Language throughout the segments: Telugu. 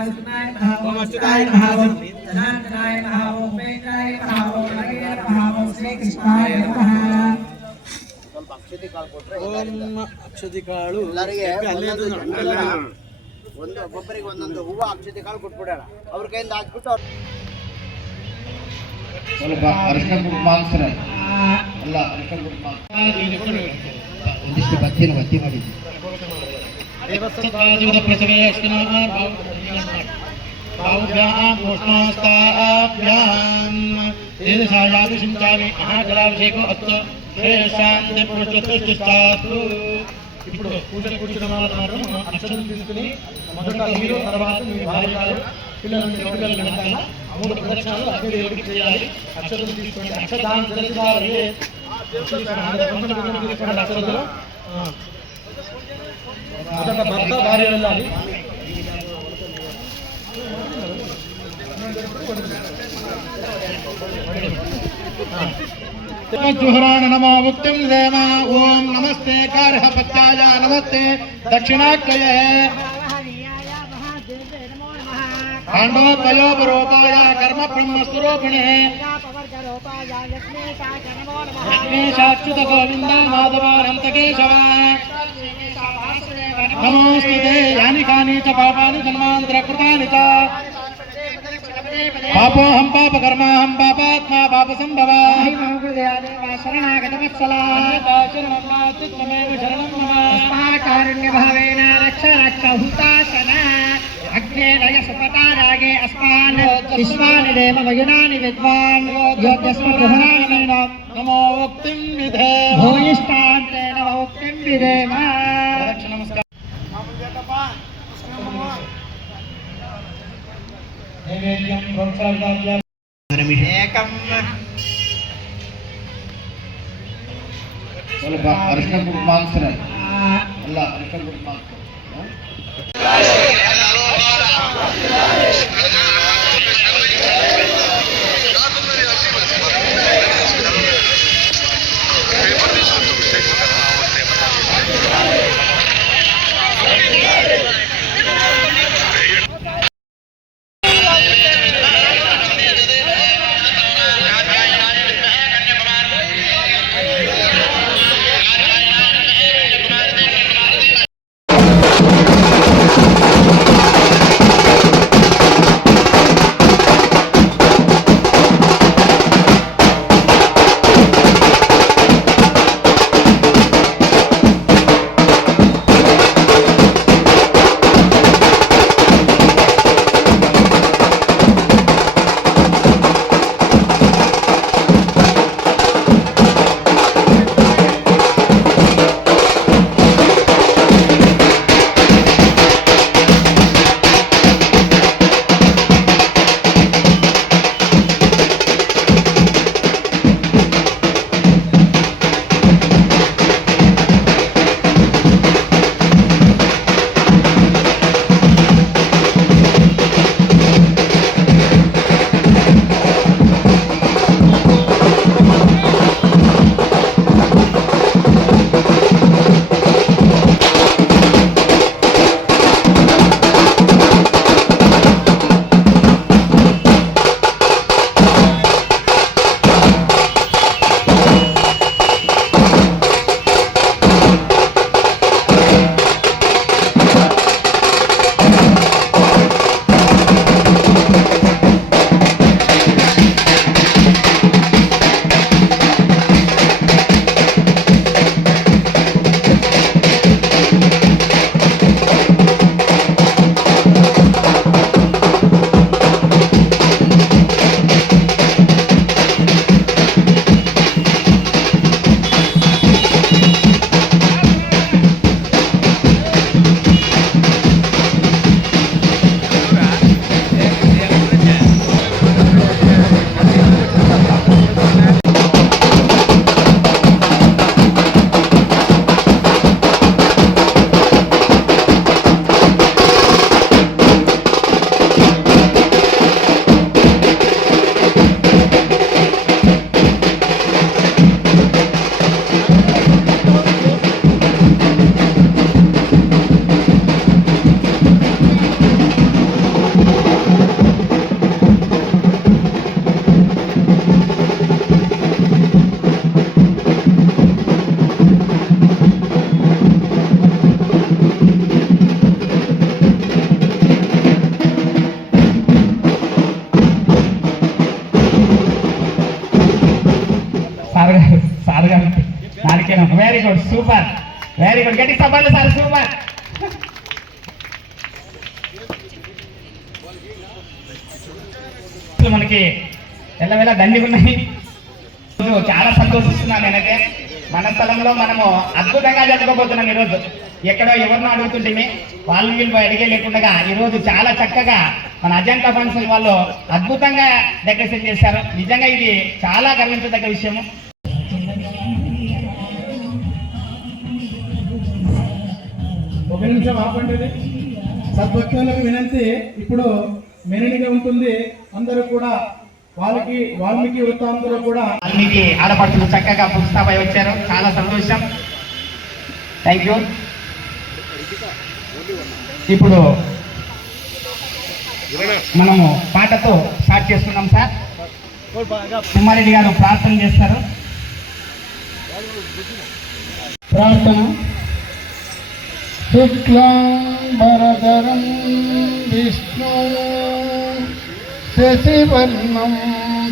ओम अच्युताय नमः ओम धनार्दनाय नमः ओम उपेन्द्राय नमः ओम नरगे नमः ओम श्री कृष्णाय नमः ओम अक्षति काळु ಒಂದು ಒಬ್ಬೊಬ್ಬರಿಗೆ ಒಂದೊಂದು ಹೂವು ಅಕ್ಷತೆ ಕಾಳು ಕೊಟ್ಬಿಡೋಣ ಅವ್ರ ಕೈಯಿಂದ ಹಾಕ್ಬಿಟ್ಟು ಸ್ವಲ್ಪ ಅರಿಶಿನ ಕುಂಕುಮಾಂಸರ ಅಲ್ಲ ಅರಿಶಿನ ಕುಂಕುಮ ಒಂದಿಷ್ಟು ಬತ್ತಿ ಮಾಡಿದ್ವಿ ಪ್ರಸವೇ ಅಷ್ಟನಾಭಿಷೇಕೋ ಅಸ್ತು ಶ್ರೇಯಶಾಂತಿ ಪುರುಷ ఇప్పుడు పూజ కూర్చున్న వాళ్ళు అక్షరం తీసుకుని మొదట మీరు తర్వాత మీ భార్య గారు పిల్లలు వెనకాల 3 ప్రదక్షిణాలు అగ్నిదేవుడికి చేయాలి. అక్షరం తీసుకొని అక్షదానం తెలిసారి మొదట భర్త భార్య వెళ్ళాలి. जुहरान नमो मुक्तिं देव ओम नमस्ते कारहपत्याय नमस्ते दक्षिणाक्यये पांडवोपयोपरोपाय कर्म ब्रह्मस्वरूपिणे लक्ष्मीशाच्युत गोविंद माधवानंत केशव नमोस्तुते यानि कानि च पापानि जन्मान्तरकृतानि च पापोहम पाप कर्माहम पापात्मा पाप संभव शरणागतवत्सला कारुण्य भावेन रक्ष रक्ष हुताशना अग्नेय सुपता रागे अस्मान् विश्वानि देव वयुनानि विद्वान् योग्यस्मृहराणेन नमो मुक्तिं विधे भूयिष्ठान्तेन मुक्तिं विधेम नमस्कार ಸ್ವಲ್ಪ ಅರಿಶಿನ ಕುಂಕುಮಾಂಸರ ಅಲ್ಲ ಅರಿಶಿನ ಕುಂಕುಮಾಂಸರ very good, super, very good. గట్టి సభలు సార్, సూపర్. మనకి ఎల్లవేళ దండిగా ఉన్నాయి. చాలా సంతోషిస్తున్నాను నేనైతే. మన స్థలంలో మనము అద్భుతంగా జరుపుకోబోతున్నాం ఈరోజు. ఎక్కడో ఎవరినో అడుగుతుంటే వాళ్ళు వీళ్ళు అడిగే లేకుండా ఈరోజు చాలా చక్కగా మన అజంతా ఫంక్షన్ వాళ్ళు అద్భుతంగా డెకరేషన్ చేశారు. నిజంగా ఇది చాలా గర్వించదగ్గ విషయము. ఒక నిమిషం ఆపండి. సద్భక్తులకు వినంతి, ఇప్పుడు మెననిగా ఉంటుంది. అందరూ కూడా వాల్మీకి వృత్తాంతలో కూడా వాల్మీకి ఆడపడుచులు చక్కగా పుస్తకపై వచ్చారు. చాలా సంతోషం, థ్యాంక్ యూ. ఇప్పుడు మనము పాటతో స్టార్ట్ చేస్తున్నాం సార్. కుమారెడ్డి గారు ప్రార్థన చేస్తారు. ప్రార్థన. శుక్లాంబరధరం విష్ణు శశివర్ణం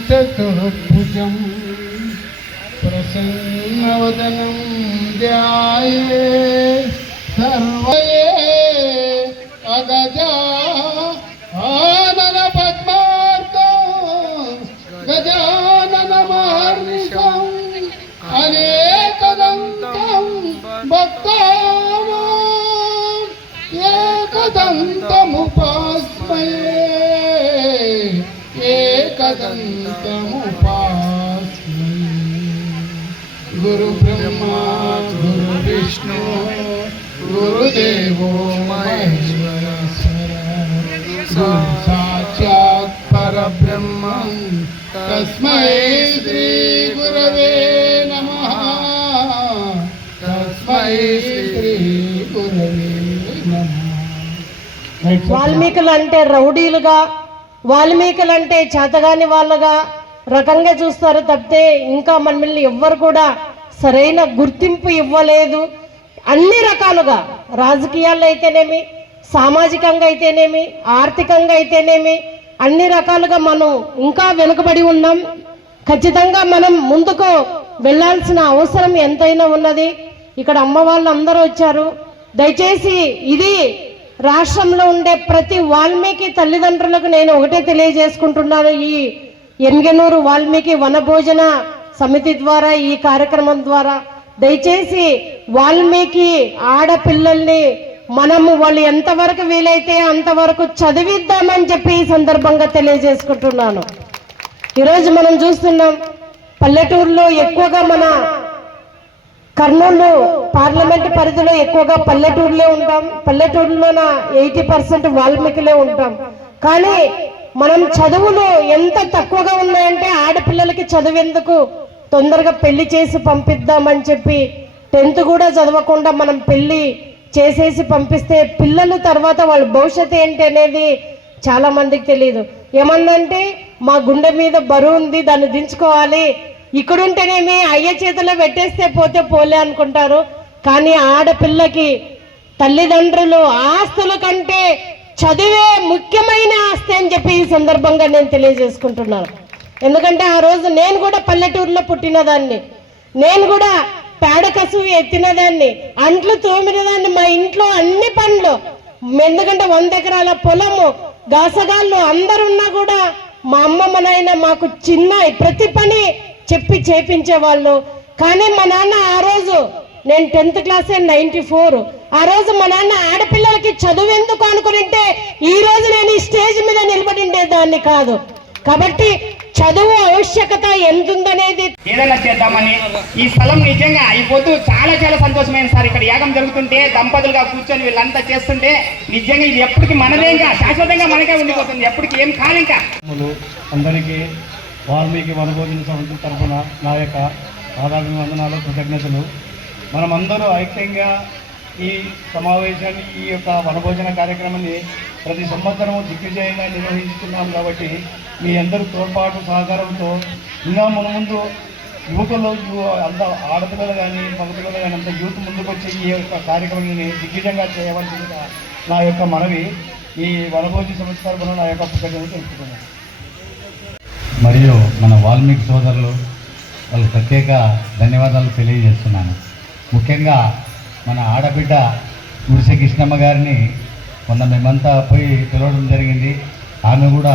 చతుర్భుజం ప్రసన్నవదనం ధ్యాయే సర్వే అగజా ఆనన పద్మార్కం గజానన మహర్నిశం అనేకదంతం భక్తానాం ఏకదంతముపాస్మయే ఏకదంతముపాస్మయే. గురు బ్రహ్మా గురు విష్ణు గురుదేవో మహేశ్వర గురు సాక్షాత్ పరబ్రహ్మం తస్మై శ్రీ గురవే నమః. తస్మై శ్రీ గురవే నమః. వాల్మీకులు అంటే రౌడీలుగా, వాల్మీకులు అంటే చేతగాని వాళ్ళగా రకంగా చూస్తారు తప్పితే ఇంకా మనల్ని ఎవ్వరు కూడా సరైన గుర్తింపు ఇవ్వలేదు. అన్ని రకాలుగా, రాజకీయాల్లో అయితేనేమి, సామాజికంగా అయితేనేమి, ఆర్థికంగా అయితేనేమి, అన్ని రకాలుగా మనం ఇంకా వెనుకబడి ఉన్నాం. ఖచ్చితంగా మనం ముందుకు వెళ్ళాల్సిన అవసరం ఎంతైనా ఉన్నది. ఇక్కడ అమ్మ వాళ్ళు అందరూ వచ్చారు. దయచేసి ఇది రాష్ట్రంలో ఉండే ప్రతి వాల్మీకి తల్లిదండ్రులకు నేను ఒకటే తెలియజేసుకుంటున్నాను. ఈ ఎన్గెనూరు వాల్మీకి వనభోజన సమితి ద్వారా, ఈ కార్యక్రమం ద్వారా దయచేసి వాల్మీకి ఆడపిల్లల్ని మనము వాళ్ళు ఎంతవరకు వీలైతే అంతవరకు చదివిద్దామని చెప్పి ఈ సందర్భంగా తెలియజేసుకుంటున్నాను. ఈరోజు మనం చూస్తున్నాం పల్లెటూరులో ఎక్కువగా, మన కర్నూలు పార్లమెంట్ పరిధిలో ఎక్కువగా పల్లెటూరులో ఉంటాం. పల్లెటూరులోన 80% వాల్మీకిలే ఉంటాం. కానీ మనం చదువులు ఎంత తక్కువగా ఉన్నాయంటే ఆడపిల్లలకి చదివేందుకు తొందరగా పెళ్లి చేసి పంపిద్దామని చెప్పి 10th కూడా చదవకుండా మనం పెళ్లి చేసేసి పంపిస్తే పిల్లలు తర్వాత వాళ్ళ భవిష్యత్తు ఏంటి అనేది చాలా మందికి తెలియదు. ఏమన్నంటే మా గుండె మీద బరువు ఉంది, దాన్ని దించుకోవాలి, ఇక్కడుంటేనేమి అయ్య చేతిలో పెట్టేస్తే పోతే పోలే అనుకుంటారు. కానీ ఆడపిల్లకి తల్లిదండ్రులు ఆస్తుల కంటే చదివే ముఖ్యమైన ఆస్తి అని చెప్పి ఈ సందర్భంగా నేను తెలియజేసుకుంటున్నాను. ఎందుకంటే ఆ రోజు నేను కూడా పల్లెటూరులో పుట్టినదాన్ని, నేను కూడా పేడ కసువు ఎత్తినదాన్ని, అంట్లు తోమినదాన్ని. మా ఇంట్లో అన్ని పనులు, ఎందుకంటే 100 ఎకరాల పొలము, గాసగాళ్ళు అందరున్నా కూడా మా అమ్మమ్మ నాయన మాకు చిన్న ప్రతి పని చెప్పి చేపించేవాళ్ళు. కానీ మా నాన్న ఆ రోజు, నేను 10th క్లాసే 94, ఆ రోజు మా నాన్న ఆడపిల్లలకి చదువు ఎందుకు అనుకునింటే ఈ రోజు నేను ఈ స్టేజ్ మీద నిలబడి ఉండేదాన్ని కాదు. కాబట్టి చదువు ఆవశ్యకత ఎంతుందనేది ఏదైనా చేద్దామని ఈ స్థలం నిజంగా అయిపోతూ చాలా చాలా సంతోషమైంది సార్. ఇక్కడ యాగం జరుగుతుంటే దంపతులుగా కూర్చొని వీళ్ళంతా చేస్తుంటే నిజంగా ఇది ఎప్పటికీ మనదే, ఇంకా శాశ్వతంగా మనకే ఉండిపోతుంది, ఎప్పటికీ ఏం కాదు. ఇంకా అందరికీ వాల్మీకి వనభోజన సమితి తరఫున నా యొక్క పాదాభివందనాలు, కృతజ్ఞతలు. మనమందరూ ఐక్యంగా ఈ సమావేశాన్ని, ఈ యొక్క వనభోజన కార్యక్రమాన్ని ప్రతి సంవత్సరము దిగ్విజయంగా నిర్వహిస్తున్నాం. కాబట్టి మీ అందరూ తోడ్పాటు సహకారంతో ఇంకా మన ముందు యువకులు, అంత ఆడపిల్లలు కానీ మగపిల్లలు కానీ అంత యూత్ ముందుకు వచ్చి ఈ యొక్క కార్యక్రమాన్ని దిగ్విజయంగా చేయవలసిందిగా నా యొక్క మనవి. ఈ వనభోజన సంస్థ తరఫున నా యొక్క కృతజ్ఞతలు తెలుపుతున్నాను. మరియు మన వాల్మీకి సోదరులు వాళ్ళకి ప్రత్యేక ధన్యవాదాలు తెలియజేస్తున్నాను. ముఖ్యంగా మన ఆడబిడ్డ గుడిసె కృష్ణమ్మ గారిని మొన్న మేమంతా పోయి పిలవడం జరిగింది. ఆమె కూడా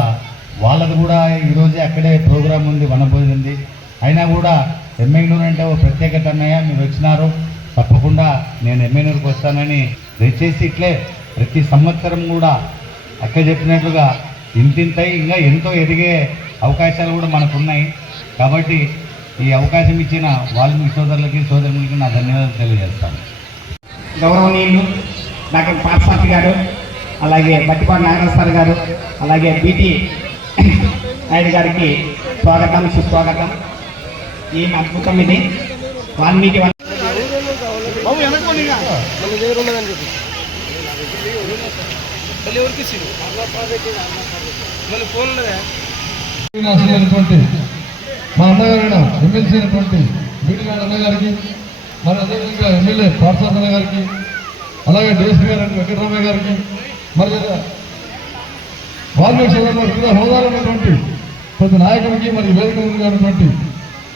వాళ్ళది కూడా ఈరోజే అక్కడే ప్రోగ్రాం ఉంది, వనభోజనం. అయినా కూడా ఎమ్మెగనూరు అంటే ఓ ప్రత్యేకత అన్నయ్య, మీరు వచ్చినారు, తప్పకుండా నేను ఎమ్మెగనూరుకి వస్తానని దయచేసి ఇట్లే ప్రతి సంవత్సరం కూడా అక్క చెప్పినట్లుగా ఇంతింతై ఇంకా ఎంతో ఎదిగే అవకాశాలు కూడా మనకు ఉన్నాయి. కాబట్టి ఈ అవకాశం ఇచ్చిన వాల్మీకి సోదరులకి సోదరులకి నా ధన్యవాదాలు తెలియజేస్తాను. గౌరవనీయులు డాక్టర్ పార్సాతి గారు, అలాగే బట్టిపాటి నాగరాజు గారు, అలాగే బీటీ నాయుడు గారికి స్వాగతం, సుస్వాగతం. ఈ అద్భుతం ఇది వాల్మీకి మా అన్నగారైన ఎమ్మెల్సీ అయినటువంటి బీటీ నాయుడు అన్నగారికి, మరి అదేవిధంగా ఎమ్మెల్యే పార్సాతి అన్న గారికి, అలాగే డిఎస్పీ గారు వెంకటరామయ్య గారికి, మరి వాల్మీకి సోదరులు వివిధ హోదాలో ఉన్నటువంటి ప్రతి నాయకుడికి, మరి వేదిక ఉన్నటువంటి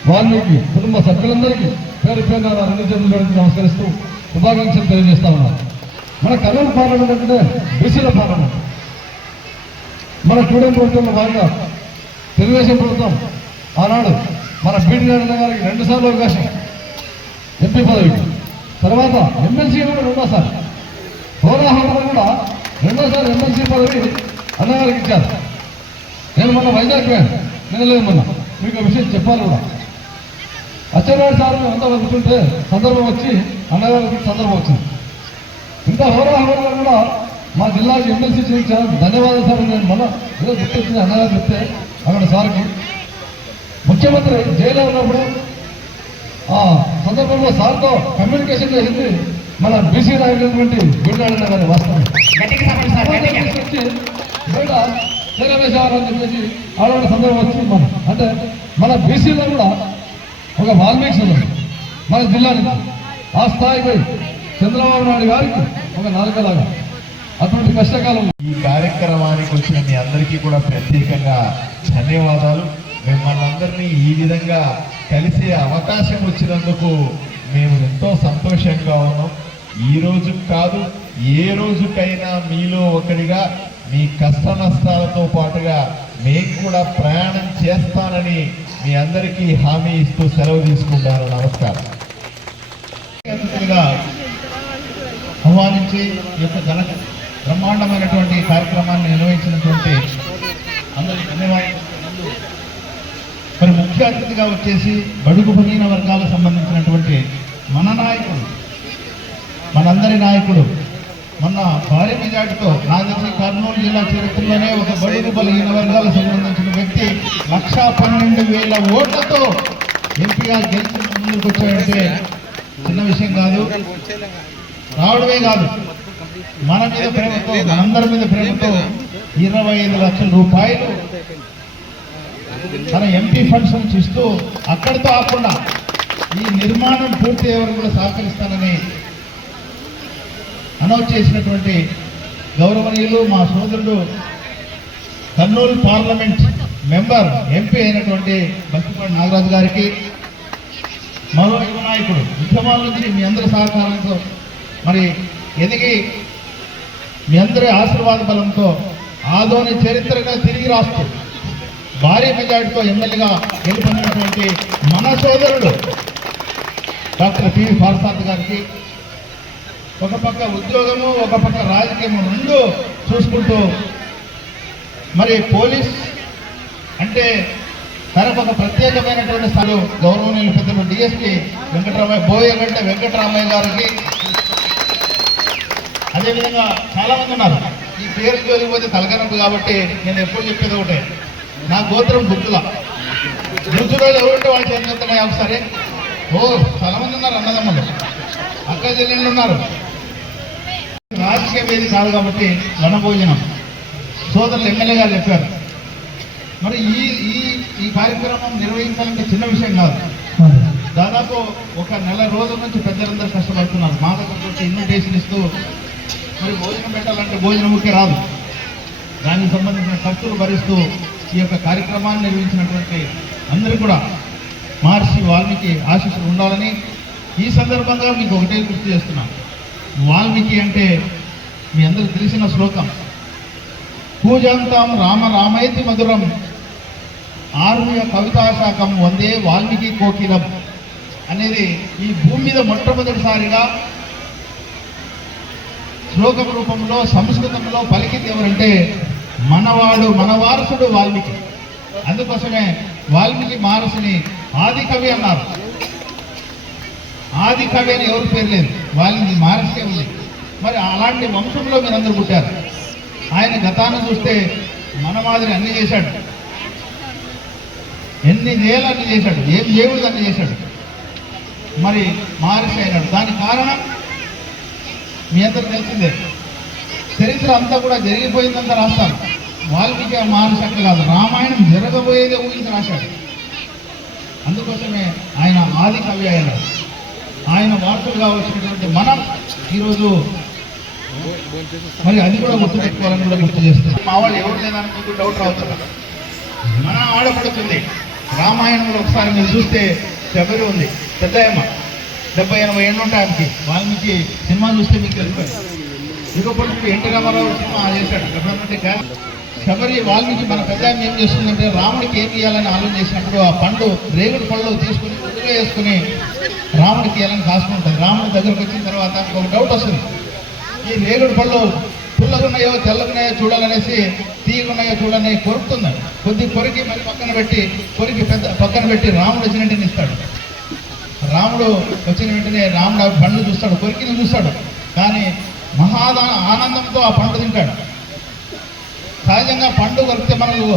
వాల్మీకి కుటుంబ సభ్యులందరికీ పేరు పేరున రెండు చేతులు నమస్కరిస్తూ శుభాకాంక్షలు తెలియజేస్తా ఉన్నారు. మన కర్నూలు పార్లమెంట్ అంటే బీసీల పార్లమెంట్. మన కూడెం ప్రభుత్వంలో భాగంగా తెలుగుదేశం ప్రభుత్వం ఆనాడు మన బీటీ నాయుడు గారికి 2 సార్లు అవకాశం ఎంపీ పదవికి, తర్వాత ఎమ్మెల్సీ కూడా 2వ సారి, హోరాహోరా కూడా 2వ సారి ఎమ్మెల్సీ పదవి అన్నగారికి ఇచ్చారు. నేను మొన్న వైజాగ్ వినలేదు, మొన్న మీకు విషయం చెప్పాలి కూడా. అచ్చెన్నాయుడు సార్ మేము అంతా వెళ్తుంటే సందర్భం వచ్చి అన్నగారికి సందర్భం వచ్చింది. ఇంత హోరాహోరా కూడా మా జిల్లాకి ఎమ్మెల్సీ చేయించారు, ధన్యవాదాలు సార్. నేను మళ్ళీ ఏదో గుర్తొచ్చింది అన్నగారు చెప్తే అక్కడ సార్కి. ముఖ్యమంత్రి జైల్లో ఉన్నప్పుడు ఆ సందర్భంలో సార్తో కమ్యూనికేషన్ చేసింది మన బీసీ నాయకులైనటువంటి బీటీ నాయుడు గారి వాస్తవం. వచ్చి బయట చేరవేసేవారని చెప్పేసి ఆడవాళ్ళ సందర్భం వచ్చి అంటే మన బీసీలో కూడా ఒక వాల్మీకి సోదరుడు మన జిల్లా నుంచి ఆ స్థాయిపై చంద్రబాబు నాయుడు గారికి ఒక నాలుగలాగా అటువంటి కష్టకాలం. ఈ కార్యక్రమానికి వచ్చిన మీ అందరికీ కూడా ప్రత్యేకంగా ధన్యవాదాలు. మిమ్మల్ని అందరినీ ఈ విధంగా కలిసే అవకాశం వచ్చినందుకు మేము ఎంతో సంతోషంగా ఉన్నాం. ఈ రోజు కాదు, ఏ రోజుకైనా మీలో ఒకరిగా మీ కష్ట నష్టాలతో పాటుగా మేము కూడా ప్రయాణం చేస్తానని మీ అందరికీ హామీ ఇస్తూ సెలవు తీసుకుంటాను. నమస్కారం. అతిథులుగా ఆహ్వానించి ఈ యొక్క బ్రహ్మాండమైనటువంటి కార్యక్రమాన్ని నిర్వహించినటువంటి అందరికీ ధన్యవాదాలు. మరి ముఖ్య అతిథిగా వచ్చేసి బడుగు బలహీన వర్గాలకు సంబంధించినటువంటి మన నాయకుడు, మనందరి నాయకుడు, మొన్న భారీ మెజార్టీతో నాకు తెలిసి కర్నూలు జిల్లా చరిత్రలోనే ఒక బడుగు బలహీన వర్గాలకు సంబంధించిన వ్యక్తి 1,12,000 ఓట్లతో ఎంపీగా గెలిచి ముందుకు వచ్చాడంటే చిన్న విషయం కాదు. రావడమే కాదు, మన మీద ప్రేమతో, మనందరి మీద ప్రేమతో 25 లక్షల రూపాయలు తన ఎంపీ ఫండ్స్ నుంచి ఇస్తూ అక్కడితో ఆకుండా ఈ నిర్మాణం పూర్తి అయ్యే వరకు కూడా సహకరిస్తానని అనౌన్స్ చేసినటువంటి గౌరవనీయులు మా సోదరుడు కర్నూలు పార్లమెంట్ మెంబర్ ఎంపీ అయినటువంటి బట్టిపాటి నాగరాజు గారికి, మరో యువ నాయకుడు, ఉద్యమాల నుంచి మీ అందరి సహకారంతో మరి ఎదిగి మీ అందరి ఆశీర్వాద బలంతో ఆదోని చరిత్రగా తిరిగి రాస్తూ భారీ మెజార్టీతో ఎమ్మెల్యేగా గెలుపొందినటువంటి మన సోదరుడు డాక్టర్ పివి పార్సాతి గారికి ఒక పక్క ఉద్యోగము, ఒక పక్క రాజకీయము రెండు చూసుకుంటూ మరి పోలీస్ అంటే తనకు ఒక ప్రత్యేకమైనటువంటి స్థాయి గౌరవనీయులు పెద్దలు డిఎస్పీ బోయగంట వెంకటరామయ్య గారికి, అదేవిధంగా చాలామంది ఉన్నారు. ఈ పేరు జోలిపోతే తలకనప్పు కాబట్టి నేను ఎప్పుడు చెప్పేది ఒకటే, నా గోత్రం గుర్తుల గుర్తులో ఎవరుంటే వాళ్ళు చేరుతున్నాయి. ఒకసారి చాలామంది ఉన్నారు, అన్నదమ్ములు అక్క చెల్లెళ్ళు ఉన్నారు. రాజకీయ వేది కాదు కాబట్టి వనభోజనం సోదరులు ఎమ్మెల్యే గారు చెప్పారు. మరి ఈ కార్యక్రమం నిర్వహించాలంటే చిన్న విషయం కాదు. దాదాపు ఒక నెల రోజుల నుంచి పెద్దలందరూ కష్టపడుతున్నారు. మా దగ్గరకు వచ్చి ఇన్విటేషన్ ఇస్తూ మరి భోజనం పెట్టాలంటే భోజనం ముఖ్య రాదు, దానికి సంబంధించిన ఖర్చులు భరిస్తూ ఈ యొక్క కార్యక్రమాన్ని నిర్వహించినటువంటి అందరూ కూడా మహర్షి వాల్మీకి ఆశీస్సులు ఉండాలని ఈ సందర్భంగా మీకు ఒకటే గుర్తు చేస్తున్నాను. వాల్మీకి అంటే మీ అందరికి తెలిసిన శ్లోకం, పూజంతం రామ రామైతి మధురం ఆరుయ కవితా శాఖం వందే వాల్మీకి కోకిలం అనేది ఈ భూమి మీద మొట్టమొదటిసారిగా శ్లోకం రూపంలో సంస్కృతంలో పలికింది ఎవరంటే మనవాడు మన వారసుడు వాల్మీకి. అందుకోసమే వాల్మీకి మహర్షిని ఆది కవి అన్నారు. ఆది కవి అని ఎవరి పేరు లేదు, వాల్మీకి మహర్షి ఉంది. మరి అలాంటి వంశంలో మీరందరూ పుట్టారు. ఆయన గతాన్ని చూస్తే మన మాదిరి అన్ని చేశాడు, ఎన్ని చేయాలి అన్ని చేశాడు, ఏం చేయకూడదు అన్ని చేశాడు. మరి మహర్షి అయినాడు. దానికి కారణం మీ అందరికి తెలిసిందే. చరిత్ర అంతా కూడా జరిగిపోయిందంతా రాస్తాను. వాల్మీకి మహర్షి అట్లా కాదు, రామాయణం జరగబోయేదే ఊహించి రాశాడు. అందుకోసమే ఆయన ఆది కవి అయినాడు. ఆయన వార్తలుగా వచ్చినటువంటి మనం ఈరోజు మరి అది కూడా గుర్తు పెట్టుకోవాలని కూడా గుర్తు చేస్తున్నాం. మా వాళ్ళు ఎవరు లేదని మీకు డౌట్ రావచ్చు. మన ఆడపడుతుంది రామాయణంలో ఒకసారి మీరు చూస్తే శబరి ఉంది, పెద్దయమ్మ 70-80 ఏళ్ళు ఉంటాయి ఆమెకి. వాల్మీకి సినిమా చూస్తే మీకు తెలుస్తుంది. ఇకపోతే ఎన్టీ రామారావు సినిమా చేశాడు ఎప్పుడంటే శబరి. వాల్మీకి మన పెద్దయమ్మ ఏం చేస్తుందంటే రాముడికి ఏమి ఇవ్వాలని ఆలోచన చేసినప్పుడు ఆ పండు రేగుడు పళ్ళు తీసుకుని ఉద్దుగా వేసుకుని రాముడికి ఇవ్వాలని కాసుకుంటుంది. రాముడి దగ్గరకు వచ్చిన తర్వాత ఒక డౌట్ వస్తుంది, ఈ రేగుడు పళ్ళు పుల్లగున్నాయో తెల్లగున్నాయో చూడాలనేసి తీగున్నాయో చూడాలని కొరుకుతుంది. కొద్ది కొరికి మరి పక్కన పెట్టి రాముడు వచ్చిన వెంటనే ఇస్తాడు. రాముడు వచ్చిన వెంటనే రాముడు ఆ పండు చూస్తాడు, కొరికిని చూస్తాడు, కానీ ఆనందంతో ఆ పండు తింటాడు. సహజంగా పండు కొరికితే మనకు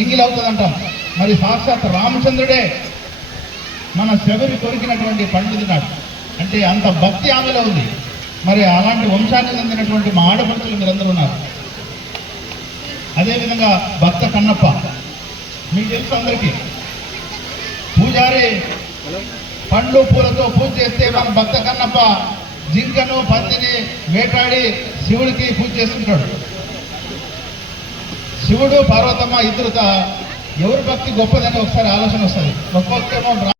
ఎంగిల్ అవుతుంది అంటాం. మరి సాక్షాత్ రామచంద్రుడే మన శబరి కొరికినటువంటి పండు తిన్నాడు. అంటే అంత భక్తి ఆమెలో ఉంది. మరి అలాంటి వంశానికి చెందినటువంటి మా ఆడపడుతులు మీరందరూ ఉన్నారు. అదేవిధంగా భక్త కన్నప్ప మీకు తెలుసు అందరికీ. పూజారి పండ్లు పూలతో పూజ చేస్తే మన భక్త కన్నప్ప జింకను పందిని వేటాడి శివుడికి పూజ చేస్తుంటాడు. శివుడు పార్వతమ్మ ఇద్దరు ఎవరి భక్తి గొప్పదని ఒకసారి ఆలోచన వస్తుంది. ఒక్కొక్కరేమో